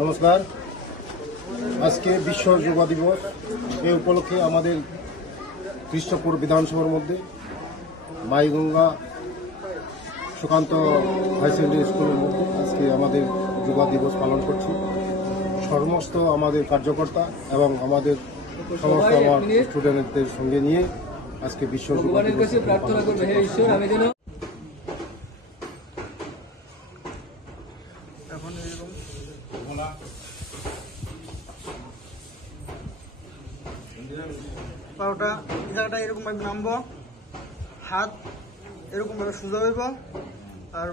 নমস্কার। আজকে বিশ্ব যোগ দিবস। এই উপলক্ষে আমাদের কৃষ্ণপুর বিধানসভার মধ্যে মাইগঙ্গা সুকান্ত হাই সেকেন্ডারি স্কুলের মধ্যে আজকে আমাদের যোগ দিবস পালন করছি। সমস্ত আমাদের কার্যকর্তা এবং আমাদের সমস্ত আমার স্টুডেন্টদের সঙ্গে নিয়ে আজকে বিশ্ব যোগ দিবস প্রার্থনা করব। হে ঈশ্বর, আমি যেন এখন এরকম পাওটা এই জায়গাটা এরকম ভাবে নামবো, হাত এরকম ভাবে সোজা হইব। আর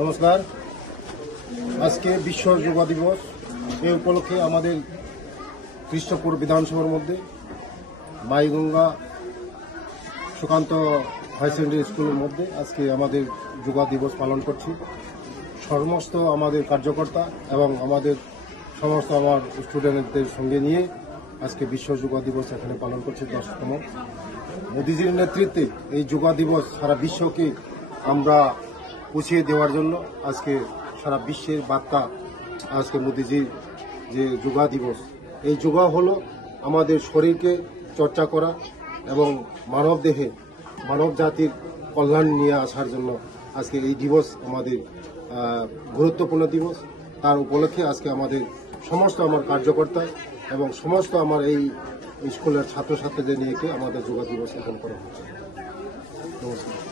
নমস্কার। আজকে বিশ্ব যোগ দিবস। এই উপলক্ষে আমাদের কৃষ্ণপুর বিধানসভার মধ্যে মাইগঙ্গা সুকান্ত হাই সেকেন্ডারি স্কুলের মধ্যে আজকে আমাদের যোগ দিবস পালন করছি। সমস্ত আমাদের কার্যকর্তা এবং আমাদের সমস্ত আমার স্টুডেন্টদের সঙ্গে নিয়ে আজকে বিশ্ব যোগ দিবস এখানে পালন করছি 10তম। মোদিজির নেতৃত্বে এই যোগ দিবস সারা বিশ্বকে আমরা পৌঁছিয়ে দেওয়ার জন্য আজকে সারা বিশ্বের বার্তা আজকে মোদিজির যে যোগ দিবস। এই যোগ হলো আমাদের শরীরকে চর্চা করা এবং মানব দেহে মানব জাতির কল্যাণ নিয়ে আসার জন্য আজকে এই দিবস আমাদের গুরুত্বপূর্ণ দিবস। তার উপলক্ষে আজকে আমাদের সমস্ত আমার কার্যকর্তা এবং সমস্ত আমার এই স্কুলের ছাত্রছাত্রীদের নিয়ে আমাদের যোগ দিবস পালন করা হচ্ছে। নমস্কার।